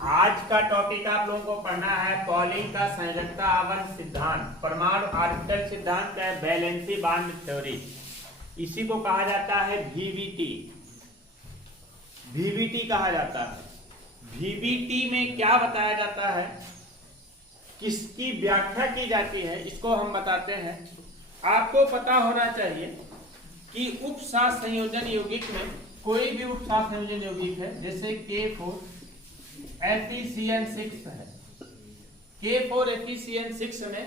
आज का टॉपिक आप लोगों को पढ़ना है पॉलिंग का संयोजकता आवरण सिद्धांत, परमाणु ऑर्बिटल सिद्धांत है, वैलेंसी बांड थ्योरी। इसी को कहा जाता है वीवीटी। वीवीटी कहा जाता है। वीवीटी में क्या बताया जाता है, किसकी व्याख्या की जाती है, इसको हम बताते हैं। आपको पता होना चाहिए कि उपसात संयोजन यौगिक में कोई भी उपसात संयोजन यौगिक है, जैसे K4 FeCN6 है। K4 FeCN6 में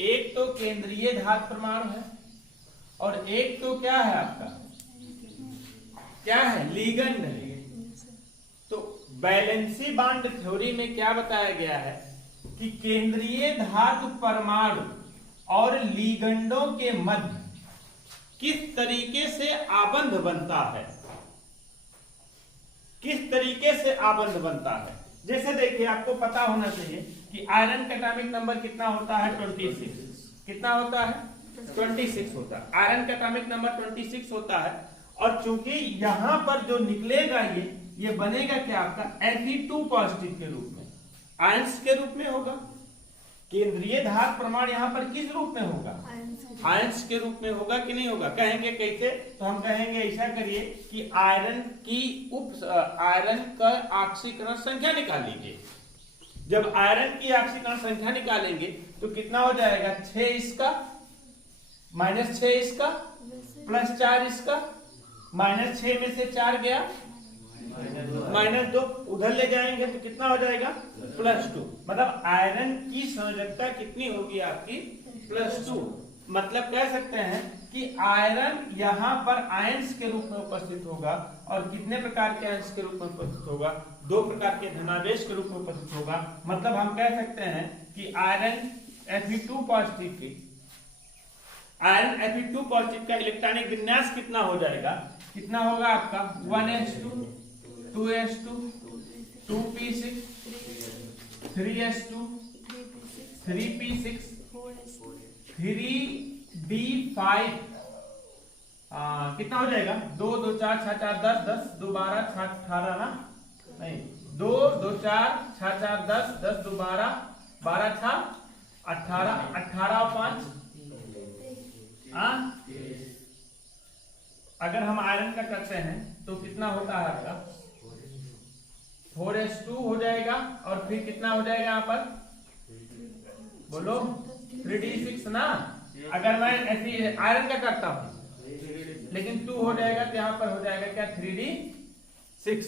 एक तो केंद्रीय धातु परमाणु है और एक तो क्या है आपका, क्या है, लिगेंड है। तो वैलेंसी बांड थ्योरी में क्या बताया गया है कि केंद्रीय धातु परमाणु और लिगेंडों के मध्य किस तरीके से आबंध बनता है, किस तरीके से आबंध बनता है। जैसे देखिए, आपको पता होना चाहिए कि आयरन का एटॉमिक नंबर कितना होता है, 26। कितना होता है, 26 होता है। आयरन का एटॉमिक नंबर 26 होता है। और चूंकि यहां पर जो निकलेगा ये बनेगा क्या आपका, Fe2 पॉजिटिव के रूप में, आयंस के रूप में होगा। केंद्रीय धातु परमाणु यहां पर किस रूप में होगा, आयंस के रूप में होगा कि नहीं होगा। कहेंगे कैसे, तो हम कहेंगे ऐसा करिए कि आयरन का ऑक्सीकरण संख्या निकाल लीजिए। जब आयरन की ऑक्सीकरण संख्या निकालेंगे तो कितना हो जाएगा, 6 इसका -6 इसका +4 इसका, -6 में से 4 गया -2, उधर ले जाएंगे तो कितना हो जाएगा, +2। मतलब आयरन की संयोजकता कितनी होगी आपकी, +2। मतलब कह सकते हैं कि आयरन यहां पर आयंस के रूप में उपस्थित होगा। और कितने प्रकार के आयंस के रूप में उपस्थित होगा, 2 प्रकार के धनावेश के रूप में उपस्थित होगा। मतलब हम कह सकते हैं कि आयरन Fe2 पॉजिटिव की, आयरन Fe2 पॉजिटिव का इलेक्ट्रॉनिक विन्यास कितना हो जाएगा, कितना होगा आपका, 1s2 2s2 2p6 3s2 3p6 3d5, कितना हो जाएगा, 2 2 4 6 4 10 10 2 12 6 18 ना, नहीं 2 2 4 6 4 10 10 2 12 12 6 18 18 और 5, अगर हम आयरन का करते हैं तो कितना होता है आपका, 4s2 हो जाएगा। और फिर कितना हो जाएगा यहाँ पर, बोलो, 3d6 ना। अगर मैं ऐसी आयरन का करता हूं लेकिन 2 हो जाएगा तो यहाँ पर हो जाएगा क्या, 3d6।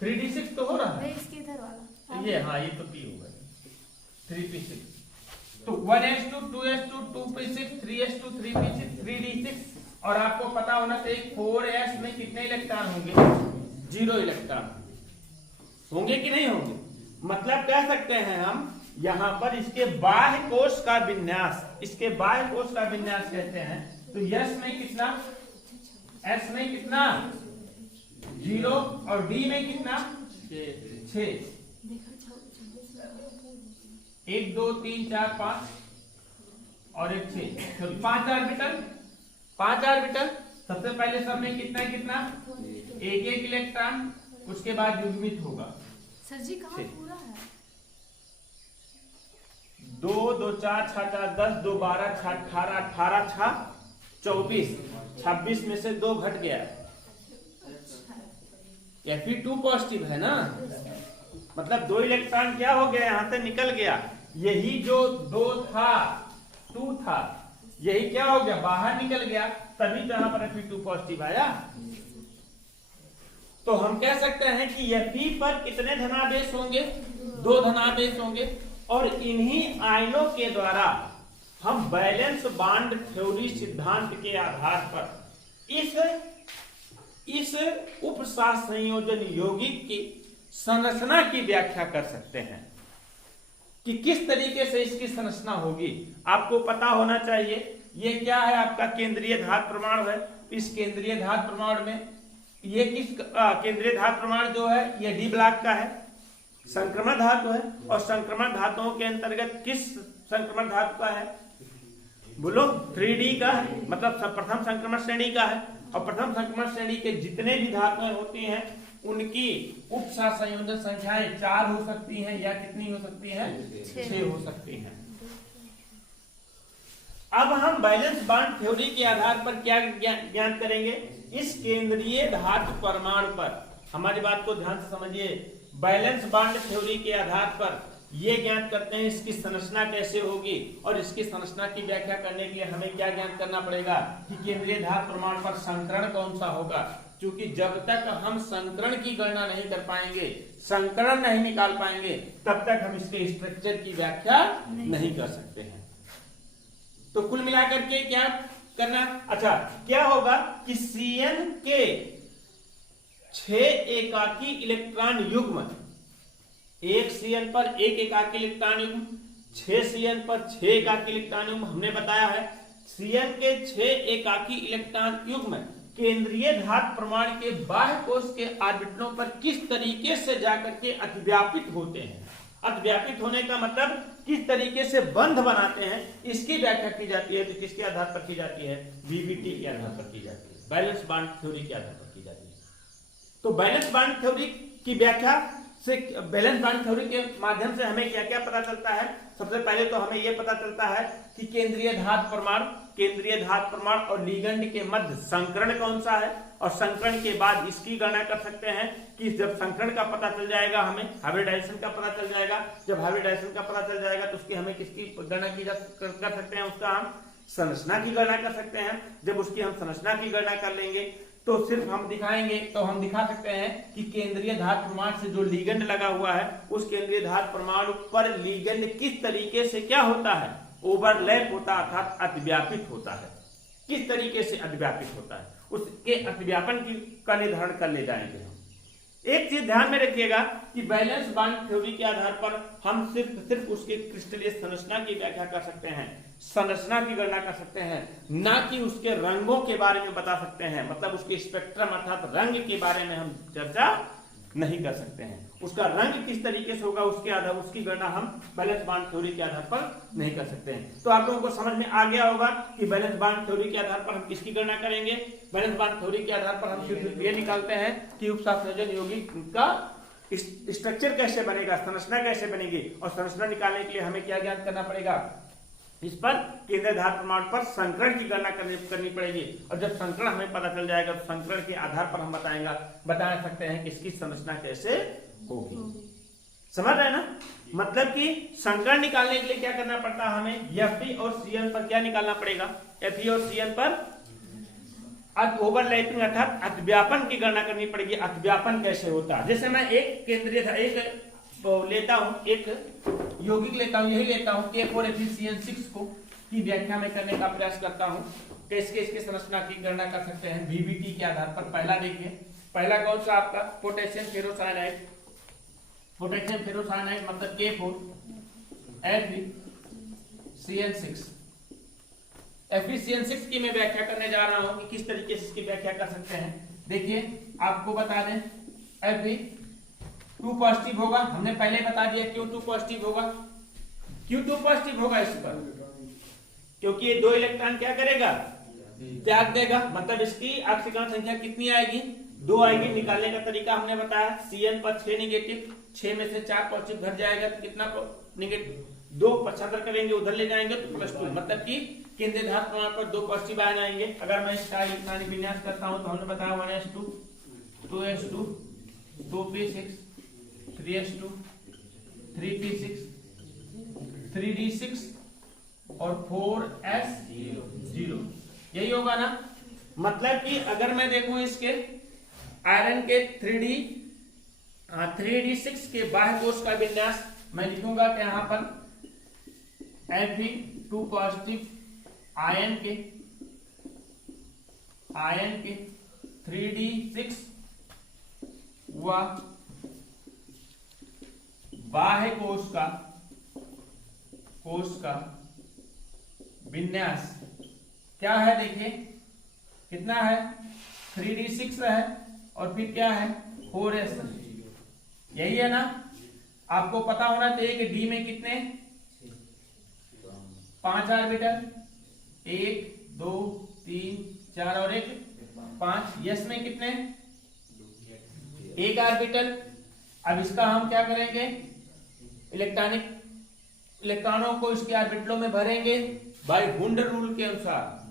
3d6 तो हो रहा है, ये हाँ, ये तो p होगा, 3p6। तो 1s2 2s2 2p6 3s2 3p6 3d6। और आपको पता होना चाहिए 4s में कितने इलेक्ट्रॉन होंगे, 0 इलेक्ट्रॉन होंगे कि नहीं होंगे। मतलब कह सकते हैं हम यहां पर इसके बाह्य कोश का विन्यास, इसके बाह्य कोश का विन्यास कहते हैं। तो यस में कितना, एस में कितना, 0 और डी में कितना, 6। 1 2 3 4 5 और एक 6, 5 ऑर्बिटल। 5 ऑर्बिटल। सबसे पहले सब में कितना कितना, एक इलेक्ट्रॉन, उसके बाद युग्मित होगा। सर जी कहाँ पूरा है, 2 2 4 6 4 10 2 12 6 18 18 6 24 26 में से 2 घट गया। Fe2 पॉजिटिव है ना, मतलब 2 इलेक्ट्रॉन क्या हो गया, यहां से निकल गया। यही जो 2 था, 2 था, यही क्या हो गया, बाहर निकल गया, तभी तो यहां पर Fe2 पॉजिटिव आया। तो हम कह सकते हैं कि Fe पर कितने धनावेश होंगे, 2 धनावेश होंगे। और इन्हीं आयनों के द्वारा हम बैलेंस बांड थ्योरी सिद्धांत के आधार पर इस उपसात संयोजन यौगिक की संरचना की व्याख्या कर सकते हैं कि किस तरीके से इसकी संरचना होगी। आपको पता होना चाहिए ये क्या है, आपका केंद्रीय धातु परमाणु है। इस केंद्रीय धातु परमाणु में ये किस केंद्रीय धातु परमाणु जो है ये डी ब्लॉक का है, संक्रमण धातु है। और संक्रमण धातुओं के अंतर्गत किस संक्रमण धातु का है, बोलो 3D का है, मतलब प्रथम संक्रमण श्रेणी का है। और प्रथम संक्रमण श्रेणी के जितने भी धातुएं होती हैं उनकी उप सहसंयोजन संख्याएं 4 हो सकती हैं या कितनी हो सकती हैं? 6 हो सकती हैं। अब हम वैलेंस बॉन्ड थ्योरी के आधार पर क्या ज्ञान करेंगे? इस केंद्रीय धातु परमाणु पर, हमारी बात को ध्यान से समझिए, वैलेंस बॉन्ड थ्योरी के आधार पर ये ज्ञात करते हैं इसकी संरचना कैसे होगी, और इसकी संरचना की व्याख्या करने के लिए हमें क्या ज्ञान करना पड़ेगा कि केंद्रीय धातु परमाणु पर संकरण कौन सा होगा। क्योंकि जब तक हम संकरण की गणना नहीं कर पाएंगे, संकरण नहीं निकाल पाएंगे, तब तक हम इसके स्ट्रक्चर की व्याख्या नहीं कर सकते हैं। तो कुल मिलाकर के क्या करना? अच्छा, क्या होगा कि Cn के 6 एकाकी इलेक्ट्रॉन युग्म, एक Cn पर एक एकाकी इलेक्ट्रॉन युग्म, 6 Cn पर 6 एकाकी इलेक्ट्रॉन युग्म, हमने बताया है Cn के 6 एकाकी इलेक्ट्रॉन युग्म केंद्रीय धातु परमाणु के बाह्य कोश के ऑर्बिटलों पर किस तरीके से जाकर के अतिव्यापित होते हैं। अतिव्यापित होने का मतलब किस तरीके से बंध बनाते हैं, इसकी व्याख्या की जाती है। तो किसके आधार पर की जाती है? वीबीटी के आधार पर की जाती है, बैलेंस बॉन्ड थ्योरी के आधार पर की जाती है। तो बैलेंस बॉन्ड थ्योरी की व्याख्या से, बैलेंस बॉन्ड थ्योरी के माध्यम से हमें क्या क्या पता चलता है? सबसे पहले तो हमें यह पता चलता है कि केंद्रीय धातु परमाणु और लिगेंड के मध्य संकरण कौन सा है, और संकरण के बाद इसकी गणना कर सकते हैं कि जब संकरण का पता चल जाएगा, हमें हाइब्रिडाइजेशन का पता चल जाएगा। जब हाइब्रिडाइजेशन का पता चल जाएगा तो उसकी हमें किसकी गणना की कर सकते हैं? उसका हम संरचना की गणना कर सकते हैं। जब उसकी हम संरचना की गणना कर लेंगे तो सिर्फ हम दिखाएंगे, तो हम दिखा सकते हैं कि केंद्रीय धातु परमाणु से जो लिगेंड लगा हुआ है, उस केंद्रीय धातु परमाणु पर लिगेंड किस तरीके से क्या होता है? ओवरलैप होता है, अर्थात अतिव्यापित होता है। किस तरीके से अतिव्यापित होता है, उसके अतिव्यापन का निर्धारण कर ले जाएंगे हम। एक चीज ध्यान में रखिएगा कि बैलेंस बॉन्ड थ्योरी के आधार पर हम सिर्फ उसके क्रिस्टलीय संरचना की व्याख्या कर सकते हैं, संरचना की गणना कर सकते हैं, ना कि उसके रंगों के बारे में बता सकते हैं। मतलब उसके स्पेक्ट्रम अर्थात रंग के बारे में हम चर्चा नहीं कर सकते हैं। उसका रंग किस तरीके से होगा, उसके आधार उसकी गणना हम बैलेंस बॉन्ड थ्योरी के आधार पर नहीं कर सकते हैं। तो आप लोगों को समझ में आ गया होगा कि बैलेंस बॉन्ड थ्योरी के आधार पर हम किसकी गणना करेंगे। बैलेंस बॉन्ड थ्योरी के आधार पर हम सिर्फ ये निकालते हैं कि उपसंयोजन यौगिक का स्ट्रक्चर कैसे बनेगा, संरचना कैसे बनेगी, और संरचना निकालने के लिए हमें क्या ज्ञात करना पड़ेगा? इस पर केंद्रीय धातु परमाणु पर संकरण की गणना करनी पड़ेगी। और जब संकरण हमें पता चल जाएगा तो संकरण के आधार पर हम बता सकते हैं कि इसकी संरचना कैसे होगी। समझ रहे ना? मतलब कि संकरण निकालने के लिए क्या करना पड़ता है? हमें Fe और Cn पर क्या निकालना पड़ेगा? Fe और Cn पर ओवरलैपिंग अर्थात अतिव्यापन की गणना करनी पड़ेगी। अतिव्यापन कैसे होता है? जैसे मैं एक केंद्रीय लेता हूं, एक यौगिक लेता हूं, यही लेता हूं K4FeCN6 को की व्याख्या में करने का प्रयास करता हूं। कैसे इसके संरचना की गणना कर सकते हैं वीबीटी के आधार पर। पहला देखिए, पहला कौन सा आपका? Potassium ferrocyanide. पोटेशियम फेरोसाइनाइड मतलब K4FeCN6। FeCN6 की मैं व्याख्या करने जा रहा हूं कि किस तरीके से इसकी व्याख्या कर सकते हैं। देखिए, आपको बता दें, Fe2 पॉजिटिव होगा। हमने पहले बता दिया क्यों 2 पॉजिटिव होगा। क्यों 2 पॉजिटिव होगा इस पर? क्योंकि ये 2 इलेक्ट्रॉन क्या करेगा? त्याग देगा। मतलब इसकी ऑक्सीकरण संख्या कितनी आएगी? 2 आएगी। निकालने का तरीका हमने बताया, Cn पर 6 निगेटिव, 6 में से 4 पॉजिटिव घट जाएगा तो कितना निगेटिव? 2 पक्षांतर करेंगे, उधर ले जाएंगे तो +2। मतलब कि केंद्रीय धातु परमाणु पर 2 पॉजिटिव आयन आएंगे। अगर मैं इसका इलेक्ट्रॉनिक विन्यास करता हूं तो हमने बताया 1s2, 2s2, 2p6, 3s2, 3p6, 3d6 और 4s0। यही होगा ना? मतलब कि अगर मैं देखूं इसके आयरन के 3d6 के बाह्य कोश का विन्यास, मैं लिखूंगा कि यहां पर Fe2 पॉजिटिव आयन के 3d6 व बाह्य कोश का विन्यास क्या है? देखिए कितना है? 3d6 है और फिर क्या है? 4s। यही है ना? आपको पता होना चाहिए कि D में कितने 5 ऑर्बिटल, 1 2 3 4 और 1 5। यस में कितने? एक ऑर्बिटल। अब इसका हम क्या करेंगे, इलेक्ट्रॉनों को इसके ऑर्बिटलों में भरेंगे बाय हुंड रूल के अनुसार,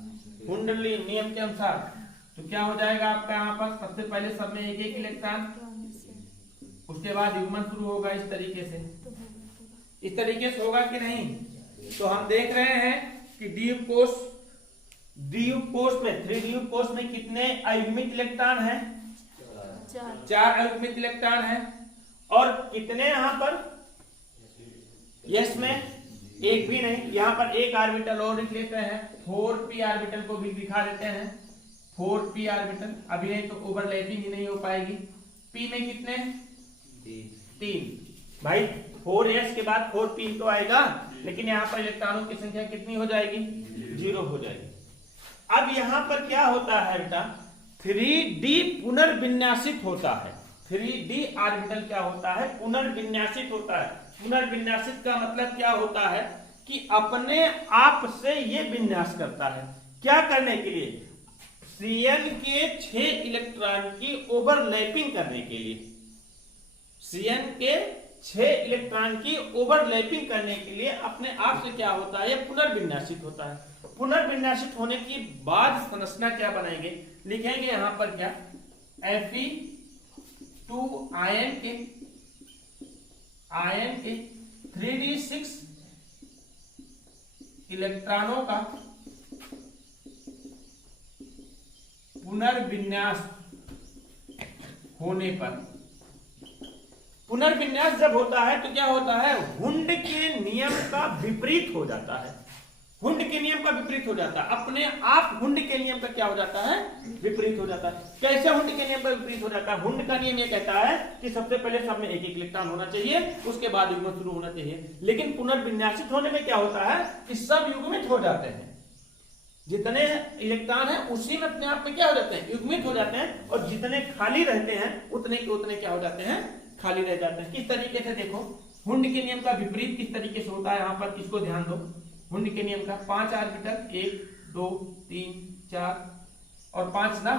हुंड नियम के अनुसार। तो क्या हो जाएगा आपका यहाँ पर, सबसे पहले सब में एक एक इलेक्ट्रॉन, उसके बाद युग्मन शुरू होगा इस तरीके से। इस तरीके से होगा कि नहीं? तो हम देख रहे हैं कि डी कोष में, 3 डी कोष में कितने अयुग्मित इलेक्ट्रॉन हैं? 4 अयुग्मित इलेक्ट्रॉन हैं। और कितने यहाँ पर यस में? एक भी नहीं। यहाँ पर एक ऑर्बिटल और लिख लेते हैं, 4p ऑर्बिटल को भी दिखा देते हैं, 4p ऑर्बिटल। अभी नहीं तो ओवरलैपिंग ही नहीं हो पाएगी। p में कितने? 3 भाई। 4s के बाद 4p तो आएगा, लेकिन यहाँ पर इलेक्ट्रॉनों की संख्या कितनी हो जाएगी? 0 हो जाएगी। अब यहाँ पर क्या होता है बेटा, 3d पुनर्विन्यासित होता है। 3d ऑर्बिटल क्या होता है? पुनर्विन्यासित होता है। पुनर्विन्यासित का मतलब क्या होता है कि अपने आप से ये विन्यास करता है। क्या करने के लिए? Cn के 6 इलेक्ट्रॉन की ओवरलैपिंग करने के लिए। Cn के 6 इलेक्ट्रॉन की ओवरलैपिंग करने के लिए अपने आप से क्या होता है? पुनर्विन्यासित होता है। पुनर्विन्यासित होने की बाद संरचना क्या बनाएंगे? लिखेंगे यहां पर क्या? Fe2 आयन के 3d6 इलेक्ट्रॉनों का पुनर्विन्यास होने पर, पुनर्विन्यास जब होता है तो क्या होता है? हुंड के नियम का विपरीत हो जाता है। हुंड के नियम का विपरीत हो जाता है, अपने आप हुंड के नियम का क्या हो जाता है? विपरीत हो जाता है। कैसे हुंड के नियम का विपरीत हो जाता है? हुंड का नियम ये कहता है कि सबसे पहले सब में एक एक इलेक्ट्रॉन होना चाहिए, उसके बाद युग्मन शुरू होना चाहिए। लेकिन पुनर्विन्यासित होने में क्या होता है कि सब युग्मित हो जाते हैं। जितने इलेक्ट्रॉन है उसी में अपने आप में क्या हो जाते हैं? युग्मित हो जाते हैं। और जितने खाली रहते हैं उतने के उतने क्या हो जाते हैं? खाली रह जाते हैं। किस तरीके से? देखो, हुंड के नियम का विपरीत किस तरीके से होता है यहाँ पर, इसको ध्यान दो। हुंड के नियम का 5 ऑर्बिटल, 1 2 3 4 और 5 ना,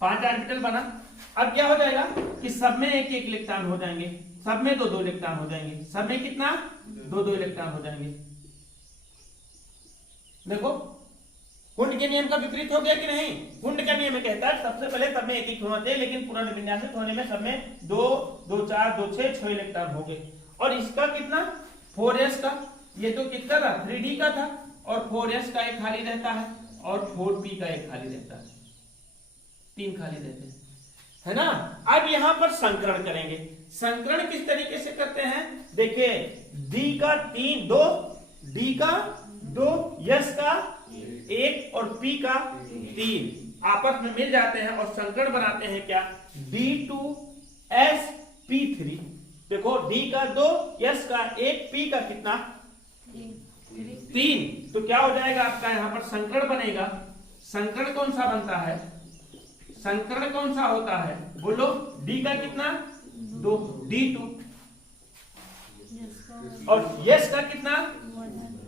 5 ऑर्बिटल बना। अब क्या हो जाएगा कि सब में एक एक इलेक्ट्रॉन हो जाएंगे, सब में 2 इलेक्ट्रॉन हो जाएंगे, सब में कितना? 2 इलेक्ट्रॉन हो जाएंगे। देखो, हुंड के नियम का विपरीत हो गया कि नहीं? हुंड का नियम कहता है सबसे पहले सब में एक एक होना चाहिए, लेकिन पुनर्विन्यासित होने में सब में 2 2 4 2 6 इलेक्ट्रॉन हो गए। और इसका कितना? 4s का, ये तो कितना था? 3d का था। और 4s का एक खाली रहता है और 4p का एक खाली रहता है, 3 खाली रहते हैं, है ना। अब यहां पर संकरण करेंगे। संकरण किस तरीके से करते हैं? देखिए, d का 2, d का 2, s का 1 और p का 3 आपस में मिल जाते हैं और संकरण बनाते हैं क्या? d2sp3। देखो, d का 2, s का 1, p का कितना? 3। तो क्या हो जाएगा आपका? यहां पर संकरण बनेगा। संकरण कौन सा बनता है? संकरण कौन सा होता है? बोलो। d का कितना? 2, d2। और s का कितना?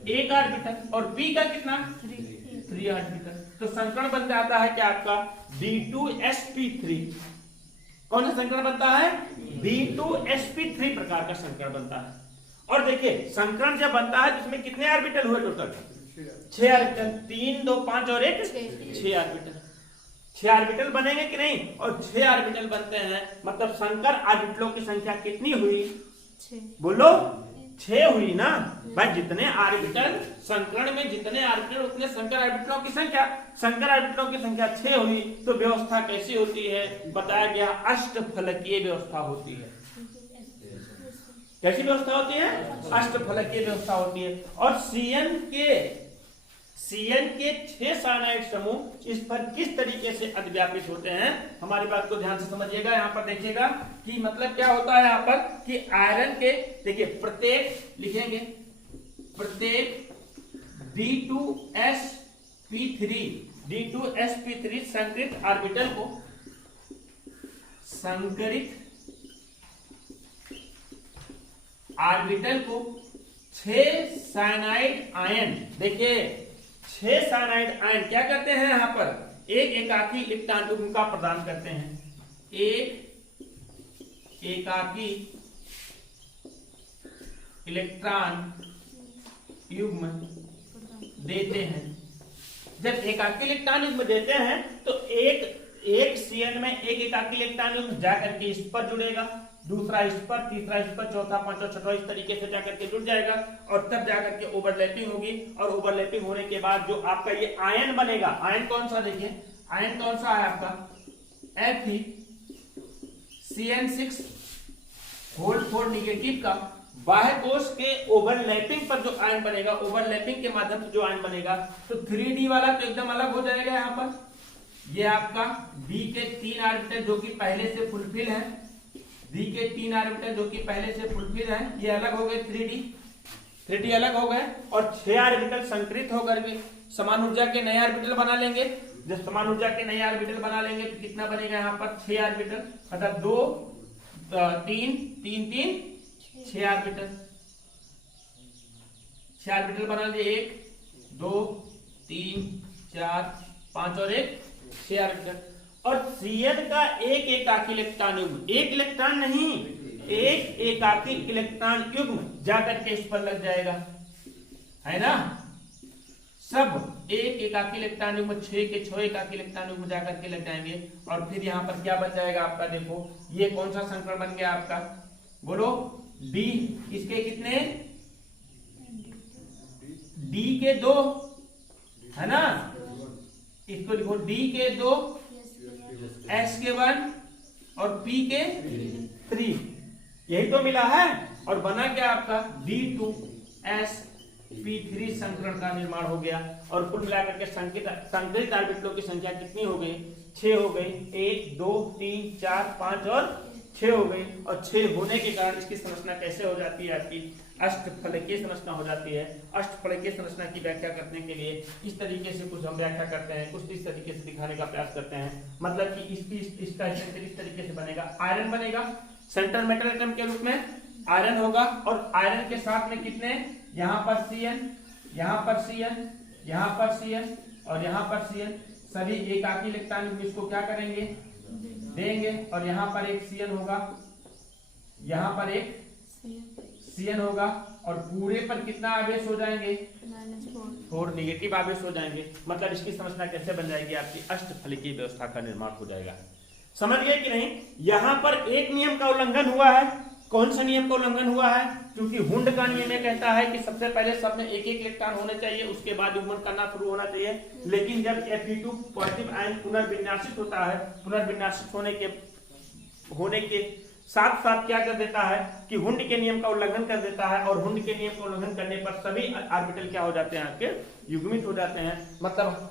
1 ऑर्बिटल। और p का कितना? 3 ऑर्बिटल। तो संकरण बन जाता है क्या आपका? d2sp3। कौन सा संकरण बनता है? d2sp3 प्रकार का संकरण बनता है। और देखिए, संकरण जब बनता है तो इसमें कितने ऑर्बिटल हुए टोटल? 6 ऑर्बिटल। 3 2 5 और 1 6 ऑर्बिटल। 6 ऑर्बिटल बनेंगे कि नहीं? और 6 ऑर्बिटल बनते हैं, मतलब संकर ऑर्बिटलों की संख्या कितनी हुई? 6। बोलो, 6 हुई ना भाई। जितने ऑर्बिटल संकरण में, जितने ऑर्बिटल उतने संकर ऑर्बिटलों की संख्या। संकर ऑर्बिटलों की संख्या 6 हुई तो व्यवस्था कैसी होती है? बताया गया, अष्टफलकीय व्यवस्था होती है। कैसी व्यवस्था होती है? अष्टफलकीय व्यवस्था होती है। और Cn के 6 साइनाइड समूह इस पर किस तरीके से अतिव्यापित होते हैं, हमारी बात को ध्यान से समझिएगा। यहाँ पर देखिएगा कि मतलब क्या होता है यहाँ पर कि आयरन के, देखिए, प्रत्येक लिखेंगे, प्रत्येक D2sp3 संकरित ऑर्बिटल को, संकरित ऑर्बिटल को 6 साइनाइड आयन, देखिए 6 साइनाइड आयन क्या करते हैं? यहाँ पर एक एकाकी इलेक्ट्रॉन युग्म का प्रदान करते हैं। एक एकाकी इलेक्ट्रॉन युग्म देते हैं। जब एकाकी इलेक्ट्रॉन युग्म देते हैं तो एक सीएन में एक एकाकी इलेक्ट्रॉन युग्म जाकर के इस पर जुड़ेगा, दूसरा इस पर, तीसरा इस पर, चौथा, पांचवा, छठवां इस तरीके से जाकर के जुड़ जाएगा और तब जाकर के ओवरलैपिंग होगी। और ओवरलैपिंग होने के बाद जो आपका ये आयन बनेगा, आयन कौन सा, देखिए आयन कौन सा है आपका Fe(CN6)4 निगेटिव का बाह्य कोश के ओवरलैपिंग पर जो आयन बनेगा, ओवरलैपिंग के माध्यम से जो आयन बनेगा, तो 3D वाला तो एकदम अलग हो जाएगा। यहाँ पर ये आपका D के 3 ऑर्बिटल जो कि पहले से फुलफिल है, D के 3 ऑर्बिटल जो कि पहले से फुलफिल है, ये अलग हो गए 3D अलग हो गए और 6 ऑर्बिटल संकरित होकर के समान ऊर्जा के नए ऑर्बिटल बना लेंगे। जब समान ऊर्जा के नए ऑर्बिटल बना लेंगे तो कितना बनेगा यहाँ पर 6 ऑर्बिटल, अर्थात 2 3 3 3 6 ऑर्बिटल, 6 ऑर्बिटल बना लिए, 1 2 3 4 5 और 1 6 ऑर्बिटल। और Cn का एक एकाकी इलेक्ट्रॉन युग्म, एक इलेक्ट्रॉन नहीं, एक एकाकी इलेक्ट्रॉन युग्म जाकर के इस पर लग जाएगा, है ना। सब एक एकाकी इलेक्ट्रॉन युग्म 6 के 6 एकाकी इलेक्ट्रॉन युग्म जाकर के लग जाएंगे। और फिर यहाँ पर क्या बन जाएगा आपका, देखो ये कौन सा संकरण बन गया आपका, बोलो D। इसके कितने, D के 2, है ना, इसको लिखो D के 2, S के 1 और P के 3, यही तो मिला है। और बना क्या आपका D2sp3 संकरण का निर्माण हो गया। और कुल मिलाकर के संकरित ऑर्बिटलों की संख्या कितनी हो गई, 6 हो गई, 1 2 3 4 5 और 6 हो गई। और 6 होने के कारण इसकी संरचना कैसे हो जाती है, आपकी अष्टफलकीय संरचना हो जाती है। अष्टफलकीय संरचना की व्याख्या करने के लिए इस तरीके से कुछ हम व्याख्या करते हैं, कुछ इस तरीके से दिखाने का प्रयास करते हैं। मतलब कि इसका इस तरीके से बनेगा, आयरन बनेगा सेंट्रल मेटल एटम के रूप में, आयरन होगा और आयरन के साथ में कितने, यहाँ पर Cn, यहाँ पर Cn, यहाँ पर Cn और यहाँ पर Cn, सभी एकाकी इलेक्ट्रॉन युग्म इसको क्या करेंगे, देंगे। और यहाँ पर एक Cn होगा, यहाँ पर एक Cn होगा और पूरे पर कितना आवेश हो जाएंगे, 4 निगेटिव आवेश हो जाएंगे। मतलब इसकी संरचना कैसे बन जाएगी, आपकी अष्टफलकीय व्यवस्था का निर्माण हो जाएगा। समझ गए कि नहीं। यहाँ पर एक नियम का उल्लंघन हुआ है। कौन सा नियम का उल्लंघन हुआ है, क्योंकि हुंड का नियम ये कहता है कि सबसे पहले सब में एक एक इलेक्ट्रॉन होने चाहिए, उसके बाद युग्मन करना शुरू होना चाहिए। लेकिन जब Fe2 पॉजिटिव आयन पुनर्विन्यासित होता है, पुनर्विन्यासित होने के साथ साथ क्या कर देता है कि हुंड के नियम का उल्लंघन कर देता है। और हुंड के नियम का उल्लंघन करने पर सभी ऑर्बिटल क्या हो जाते हैं, आपके युग्मित हो जाते हैं। मतलब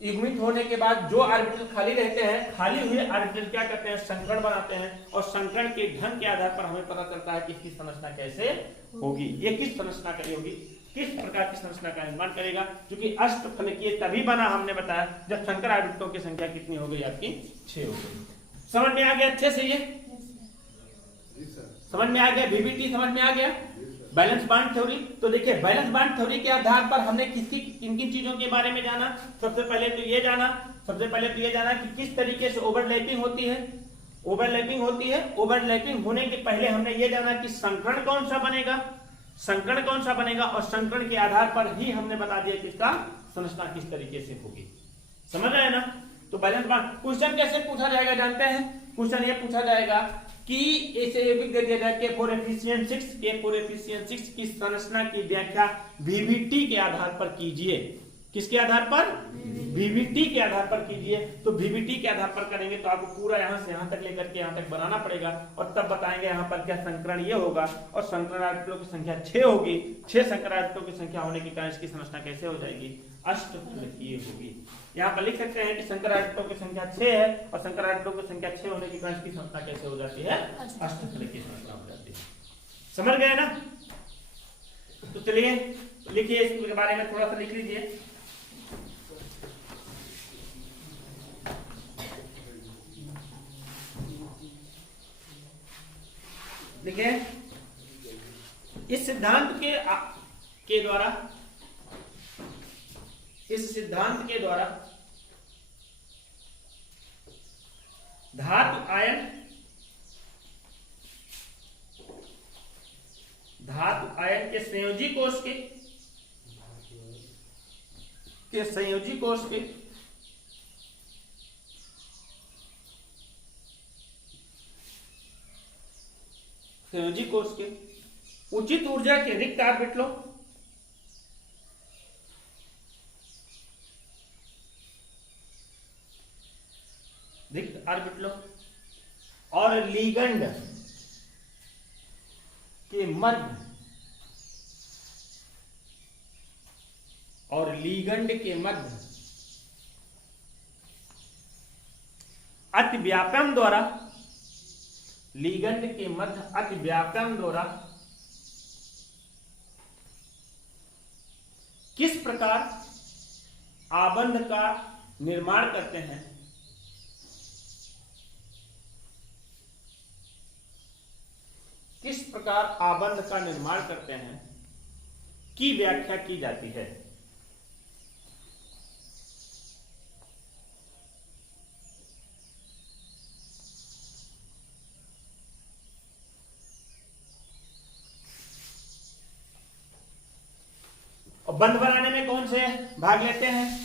युग्मित होने के बाद जो ऑर्बिटल खाली रहते हैं, खाली हुए ऑर्बिटल क्या करते हैं, संकरण बनाते हैं। और संकरण के ढंग के आधार पर हमें पता चलता है कि इसकी संरचना कैसे होगी, ये किस संरचना की होगी, किस प्रकार की संरचना का निर्माण करेगा। क्योंकि अष्टफलकीय तभी बना, हमने बताया, जब संकर ऑर्बिटलों की संख्या कितनी हो गई, आपकी 6 हो गई। समझ में आ गया अच्छे से, ये समझ में आ गया, VBT समझ में आ गया, बैलेंस बॉन्ड थ्योरी। तो देखिए बैलेंस बॉन्ड थ्योरी के आधार पर हमने किन किन चीजों के बारे में जाना। सबसे पहले तो ये जाना कि किस तरीके से ओवरलैपिंग होती है। ओवरलैपिंग होने के पहले हमने ये जाना कि संकरण कौन सा बनेगा और संकरण के आधार पर ही हमने बता दिया कि इसका संरचना किस तरीके से होगी। समझ आए ना। तो बैलेंस बॉन्ड क्वेश्चन कैसे पूछा जाएगा, जानते हैं। क्वेश्चन ये पूछा जाएगा कि इसे दे दिया जाए K4 की संरचना की व्याख्या VBT के आधार पर कीजिए। किसके आधार पर, VBT के आधार पर कीजिए। तो VBT के आधार पर करेंगे तो आपको पूरा यहां से यहां तक लेकर के यहां तक बनाना पड़ेगा और तब बताएंगे यहां पर क्या संकरण ये होगा। और संकरण ऑर्बिटलों की संख्या 6 होगी। 6 संकरण ऑर्बिटलों की संख्या होने के कारण इसकी संरचना कैसे हो जाएगी, अष्टफलकीय होगी। यहाँ पर लिख सकते हैं कि संकर ऑर्बिटलों की संख्या 6 है और संकर ऑर्बिटलों की संख्या 6 होने के कारण इसकी संरचना कैसे हो जाती है, अष्टफलकीय संरचना हो जाती है। समझ गए ना। तो चलिए लिखिए, इसके बारे में थोड़ा सा लिख लीजिए। देखिए इस सिद्धांत के द्वारा धातु आयन के संयोजी कोष के संयोजी कोष के उचित ऊर्जा के रिक्त ऑर्बिटलों और लीगंड के मध्य अतिव्यापन द्वारा किस प्रकार आबंध का निर्माण करते हैं की व्याख्या की जाती है। और बंध बनाने में कौन से भाग लेते हैं?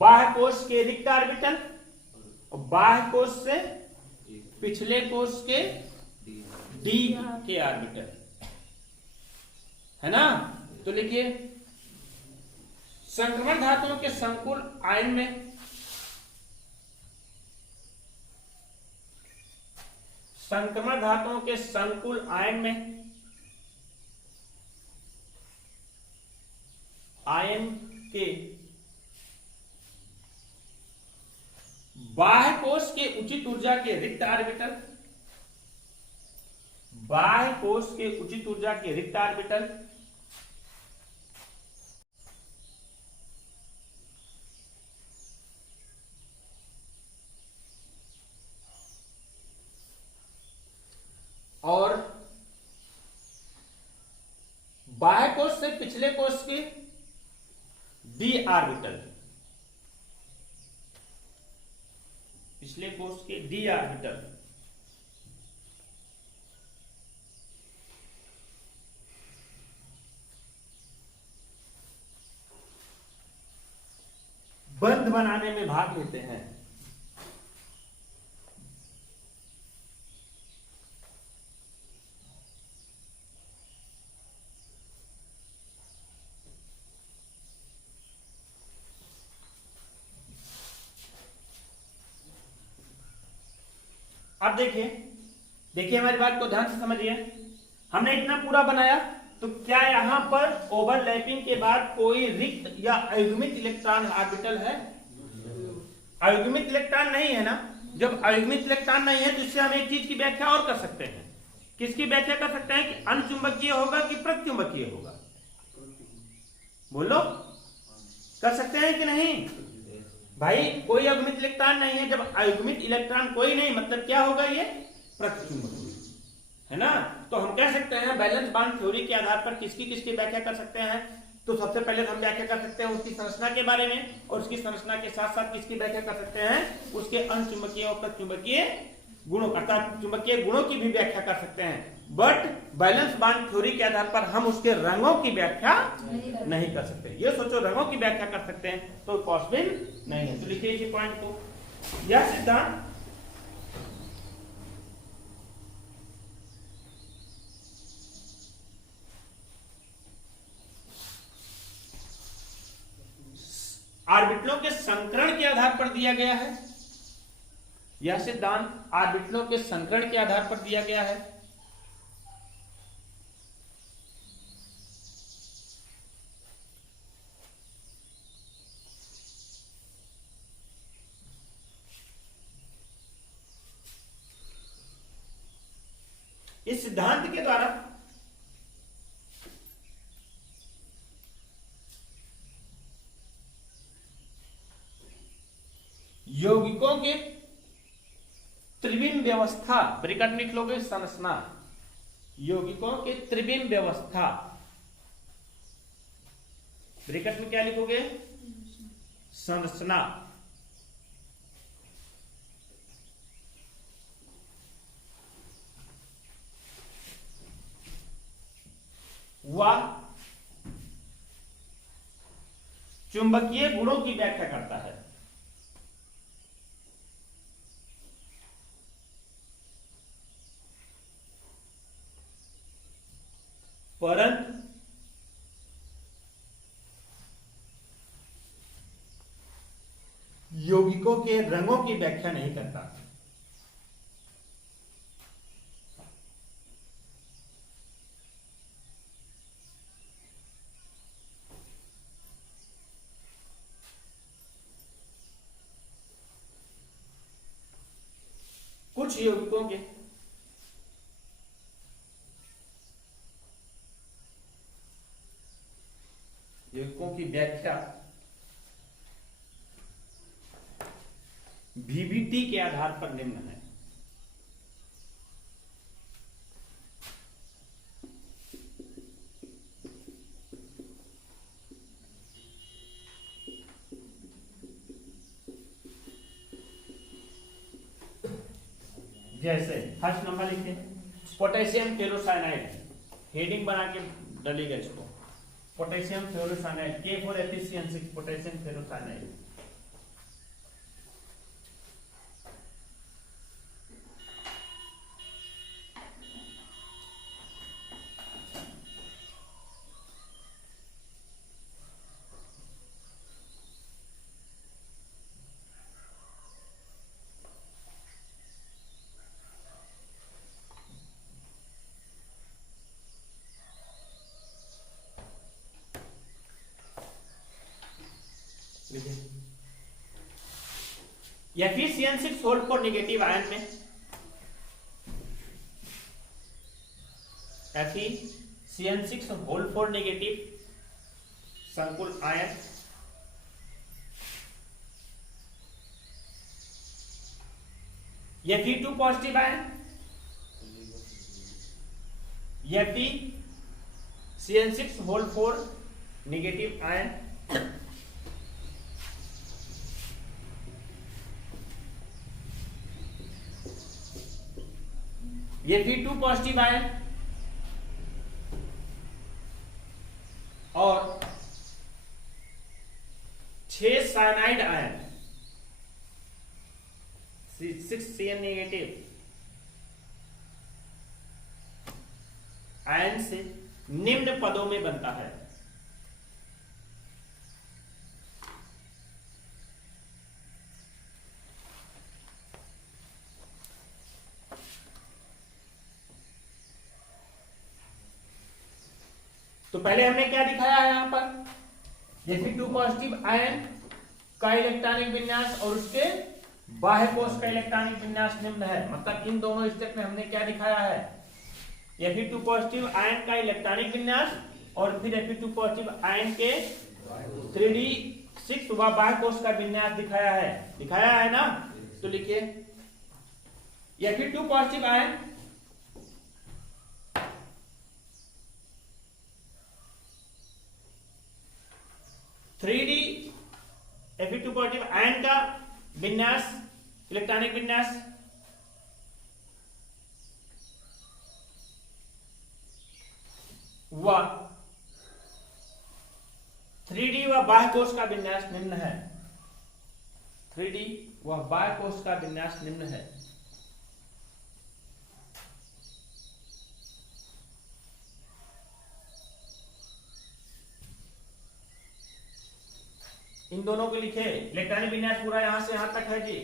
बाह्य कोश के रिक्त ऑर्बिटल और बाह्य कोश से पिछले कोश के डी के ऑर्बिटल, है ना। तो लिखिए, संक्रमण धातुओं के संकुल आयन में आयन के बाह्य कोश के उचित ऊर्जा के रिक्त ऑर्बिटल और बाह्य कोश से पिछले कोश के डी ऑर्बिटल, बंध बनाने में भाग लेते हैं। अब देखिए हमारी बात को ध्यान से समझिए। हमने इतना पूरा बनाया, तो क्या यहां पर ओवरलैपिंग के बाद कोई रिक्त या अयुग्मित इलेक्ट्रॉन ऑर्बिटल है? अयुग्मित इलेक्ट्रॉन नहीं है ना। जब अयुग्मित इलेक्ट्रॉन नहीं है तो इससे हम एक चीज की व्याख्या और कर सकते हैं। किसकी व्याख्या कर सकते हैं कि अनचुंबकीय होगा कि प्रत्युंबकीय होगा? बोलो, कर सकते हैं कि नहीं भाई? कोई अयुग्मित इलेक्ट्रॉन नहीं है। जब अयुग्मित इलेक्ट्रॉन कोई नहीं, मतलब क्या होगा? ये प्रत्युंबकीय, है ना। तो हम कह सकते हैं बैलेंस बॉन्ड थ्योरी के आधार पर किसकी व्याख्या कर सकते हैं। तो सबसे पहले हम व्याख्या कर सकते हैं उसकी संरचना के बारे में, और उसकी संरचना के साथ साथ किसकी व्याख्या कर सकते हैं? उसके अनचुंबकीय और प्रत्युंबकीय गुणों, अर्थात चुंबकीय गुणों की भी व्याख्या कर सकते हैं। बट बैलेंस बॉन्ड थ्योरी के आधार पर हम उसके रंगों की व्याख्या नहीं कर सकते। ये सोचो, रंगों की व्याख्या कर सकते हैं तो पॉसिबल नहीं है। तो लिखिए इसी पॉइंट को। यह सिद्धांत ऑर्बिटलों के संकरण के आधार पर दिया गया है। यह सिद्धांत ऑर्बिटलों के संकरण के आधार पर दिया गया है। इस सिद्धांत के द्वारा यौगिकों के त्रिविम व्यवस्था, ब्रैकेट में लिख लोगे संरचना, यौगिकों के त्रिविम व्यवस्था, ब्रैकेट में क्या लिखोगे? संरचना चुंबकीय गुणों की व्याख्या करता है। परंतु यौगिकों के रंगों की व्याख्या नहीं करता। कुछ यौगिकों की व्याख्या VBT के आधार पर निम्न है। जैसे फर्स्ट नंबर लिखे पोटेशियम फेरोसाइनाइड, हेडिंग बना के डलेगा इसको, potassium ferrocyanide K4Fe6 potassium ferrocyanide. Fe6 hold for negative ion में Fe6 होल्ड फॉर नेगेटिव संकुल ion Fe2 positive ion Fe6 hold for negative ion Fe2 positive ion और 6 cyanide ion 6Cn negative ion से निम्न पदों में बनता है। तो पहले हमने क्या दिखाया है यहां पर, Fe2 पॉजिटिव आयन का इलेक्ट्रॉनिक विन्यास और उसके बाह्य कोश का इलेक्ट्रॉनिक विन्यास निम्न है। मतलब इन दोनों स्टेप में हमने क्या दिखाया है, Fe2 पॉजिटिव आयन का इलेक्ट्रॉनिक विन्यास और फिर Fe2 पॉजिटिव आयन के 3d6 व बाह्य कोश का विन्यास दिखाया है ना। तो लिखिए Fe2 positive ion Fe2 positive ion का विन्यास, इलेक्ट्रॉनिक विन्यास व 3D व बाह्य कोश का विन्यास निम्न है। 3D व बाह्य कोश का विन्यास निम्न है। इन दोनों को लिखे, इलेक्ट्रॉनिक विन्यास पूरा यहां से यहां तक है जी,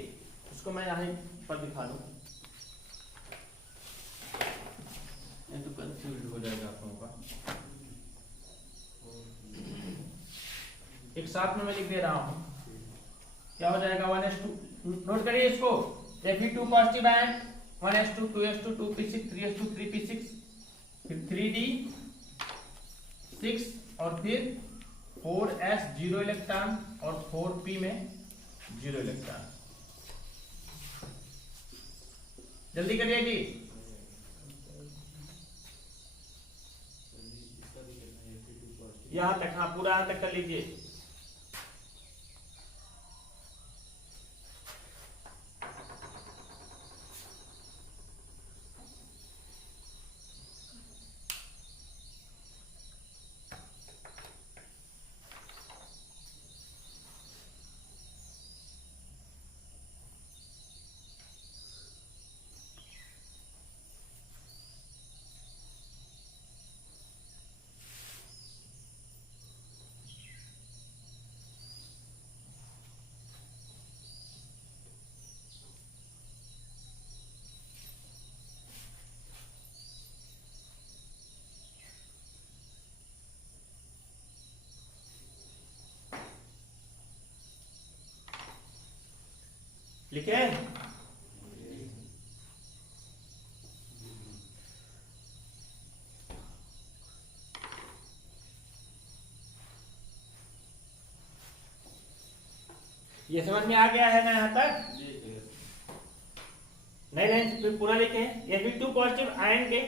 उसको मैं यहां पर दिखा दूं, तो कंफ्यूज हो जाएगा आप लोगों का। एक साथ में मैं लिख दे रहा हूं, क्या हो जाएगा 1:2, नोट करिए इसको, Fe2 positive ion 1:2, 2:2, 2p6, 3:2, 3p6, फिर 3d6 और फिर 4s 0 इलेक्ट्रॉन और 4p में 0 इलेक्ट्रॉन। जल्दी करिए जी। यहां तक, हाँ पूरा यहां तक कर लीजिए। लिखे? ये समझ में आ गया है ना यहां तक? नहीं नहीं, फिर पूरा लिखे। Fe2 पॉजिटिव आयन के,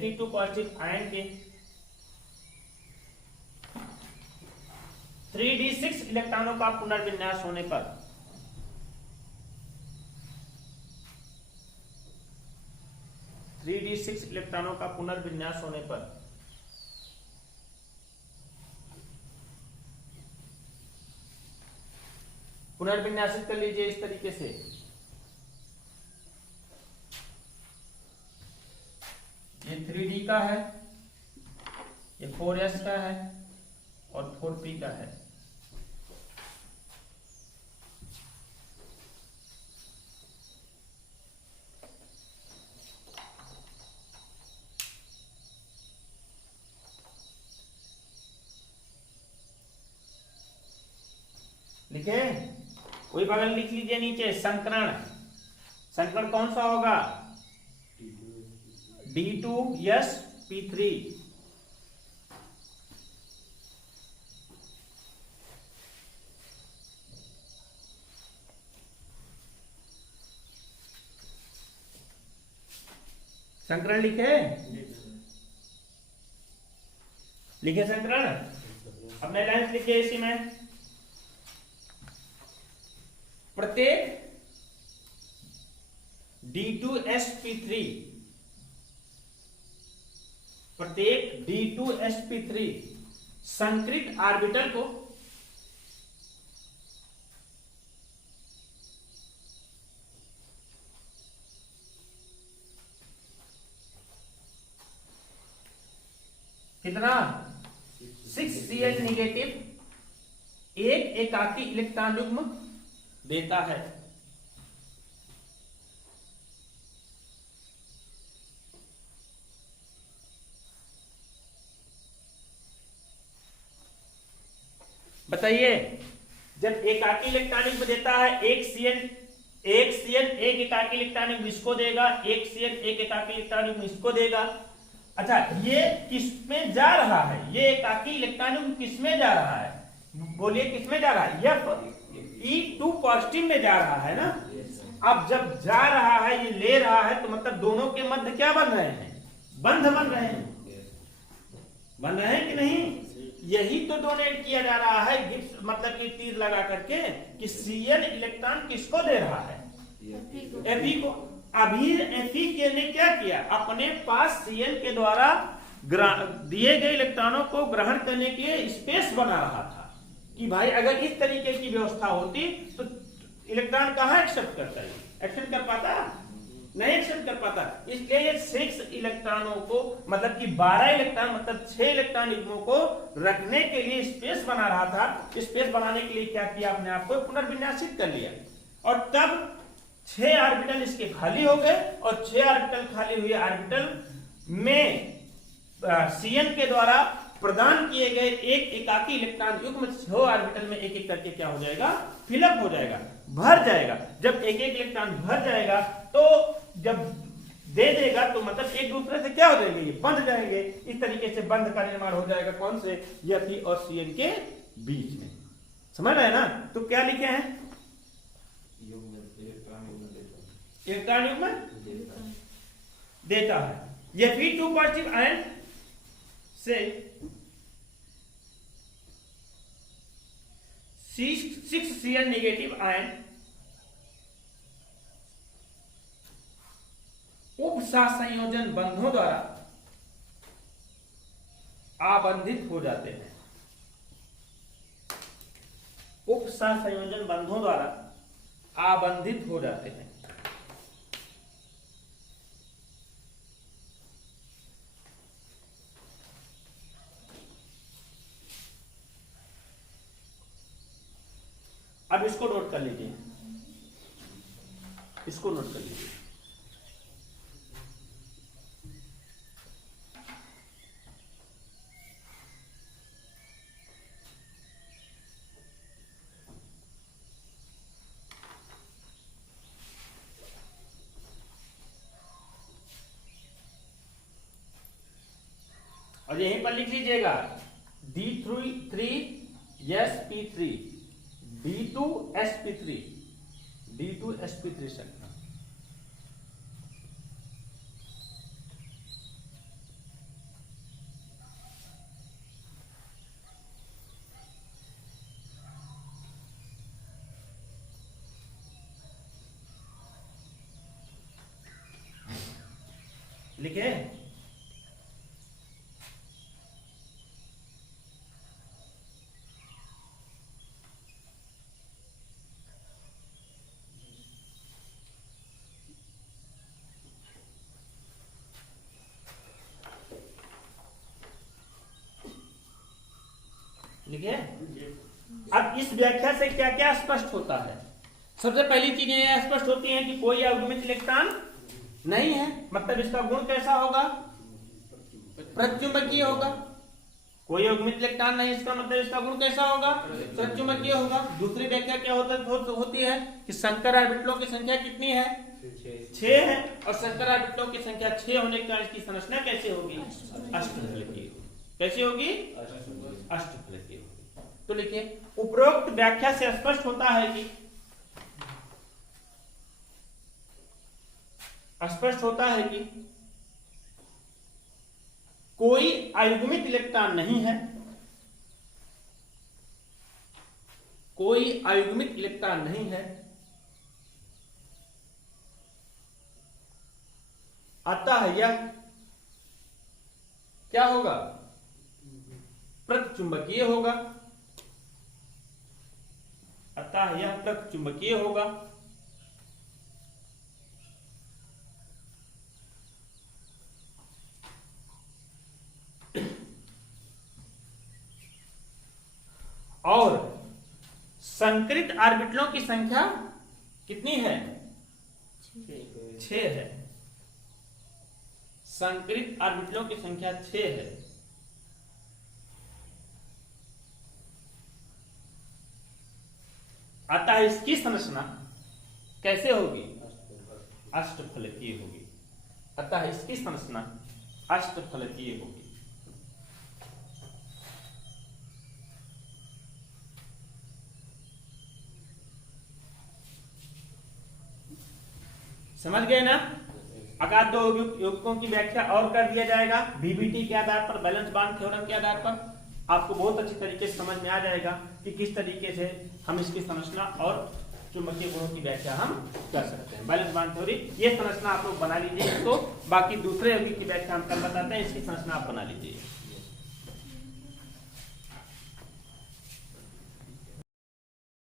Fe2 पॉजिटिव आयन के 3d6 इलेक्ट्रॉनों का पुनर्विन्यास होने पर 3d6 इलेक्ट्रॉनों का पुनर्विन्यास होने पर पुनर्विन्यासित कर लीजिए इस तरीके से। ये 3d का है, ये 4s का है और 4p का है। लिखे? वही बगल लिख लीजिए नीचे संकरण। संकरण कौन सा होगा? D2sp3। संकरण लिखे? लिखे संकरण? अब मैं लाइन लिखे इसी में। प्रत्येक D2sp3, प्रत्येक D2sp3 संकृत ऑर्बिटल को कितना? 6Cl नेगेटिव एक एकाकी इलेक्ट्रॉन युग्म देता है। बताइए, जब एकाकी इलेक्ट्रॉन युग्म देता है, एक Cl एक एकाकी इलेक्ट्रॉन युग्म इसको देगा, एक Cl एक एकाकी इलेक्ट्रॉन युग्म इसको देगा। अच्छा, ये किसमें जा रहा है? ये एकाकी इलेक्ट्रॉन युग्म किसमें जा रहा है? बोलिए किसमें जा रहा है? E2 पॉजिटिव में जा रहा है ना। अब जब जा रहा है, ये ले रहा है, तो मतलब दोनों के मध्य क्या बन रहे हैं? बंध बन रहे हैं। बन रहे हैं कि नहीं? यही तो डोनेट किया जा रहा है गिब्स, मतलब कि तीर लगा करके कि Cl इलेक्ट्रॉन किसको दे रहा है? Fe को। अभी Fe ने क्या किया? अपने पास Cl के द्वारा दिए गए इलेक्ट्रॉनों को ग्रहण करने के लिए स्पेस बना रहा था कि भाई अगर इस तरीके की व्यवस्था होती तो इलेक्ट्रॉन कहां एक्सेप्ट करता है? एक्सेप्ट कर पाता? नहीं एक्सेप्ट कर पाता। इसलिए ये 6 इलेक्ट्रॉनों को, मतलब कि 12 इलेक्ट्रॉन, मतलब 6 इलेक्ट्रॉन युग्मों को रखने के लिए स्पेस बना रहा था। स्पेस बनाने के लिए क्या किया? अपने आप को पुनर्विन्यासित कर लिया और तब 6 ऑर्बिटल इसके खाली हो गए और 6 ऑर्बिटल खाली हुए ऑर्बिटल में Cl के द्वारा प्रदान किए गए एक एकाकी इलेक्ट्रॉन युग्म 6 ऑर्बिटल में एक एक करके क्या हो जाएगा? फिलअप हो जाएगा, भर जाएगा। जब एक एक इलेक्ट्रॉन भर जाएगा तो जब दे देगा तो मतलब एक दूसरे से क्या हो जाएंगे? ये बंध जाएंगे। इस तरीके से बंध का निर्माण हो जाएगा। कौन से? Fe और Cl के बीच में। समझ रहे हैं ना? तो क्या लिखे हैं? इलेक्ट्रॉन युग्म देता है। Fe2 पॉजिटिव आयन से 6Cl नेगेटिव आयन उपसंयोजन बंधों द्वारा आबंधित हो जाते हैं। उपसंयोजन बंधों द्वारा आबंधित हो जाते हैं। अब इसको नोट कर लीजिए, इसको नोट कर लीजिए। यहीं पर लिख लीजिएगा D3 sp3 D2 sp3 D2 sp3 संख्या। लिखे? लिखे? अब इस व्याख्या से क्या क्या स्पष्ट होता है? सबसे पहली चीज ये स्पष्ट होती है कि कोई अवगुणित इलेक्ट्रॉन नहीं है, मतलब इसका गुण कैसा होगा? प्रत्युम्बकीय होगा। कोई अवगुणित इलेक्ट्रॉन नहीं, इसका मतलब इसका गुण कैसा होगा? प्रत्युम्बकीय होगा। दूसरी व्याख्या क्या होती है कि शंकर ऑर्बिटलों की संख्या कितनी है? 6 है। और शंकर ऑर्बिटलों की संख्या 6 होने के कारण इसकी संरचना कैसे होगी? अष्टफलकीय। कैसी होगी? अष्टफलकीय होगी। तो लिखिए, उपरोक्त व्याख्या से स्पष्ट होता है कि कोई अयुग्मित इलेक्ट्रॉन नहीं है, कोई अयुग्मित इलेक्ट्रॉन नहीं है, अतः यह क्या होगा? प्रतिचुंबकीय होगा। अतः यह प्रतिचुंबकीय होगा। और संकरित ऑर्बिटलों की संख्या कितनी है? 6 है। संकरित ऑर्बिटलों की संख्या 6 है। अतः इसकी संरचना कैसे होगी? अष्टफलकीय होगी। अतः इसकी संरचना अष्टफलकीय होगी। समझ गए ना? अगर दो यौगिकों की व्याख्या और कर दिया जाएगा बीबीटी के आधार पर, बैलेंस बॉन्ड थ्योरम के आधार पर, आपको बहुत अच्छी तरीके से समझ में आ जाएगा कि किस तरीके से हम इसकी संरचना और चुंबकीय गुणों की व्याख्या हम कर सकते हैं। बैलेंस बॉन्ड थ्योरी, ये संरचना आप लोग बना लीजिए इसको, बाकी दूसरे यौगिक की व्याख्या हम कल बताते हैं, इसकी संरचना आप बना लीजिए।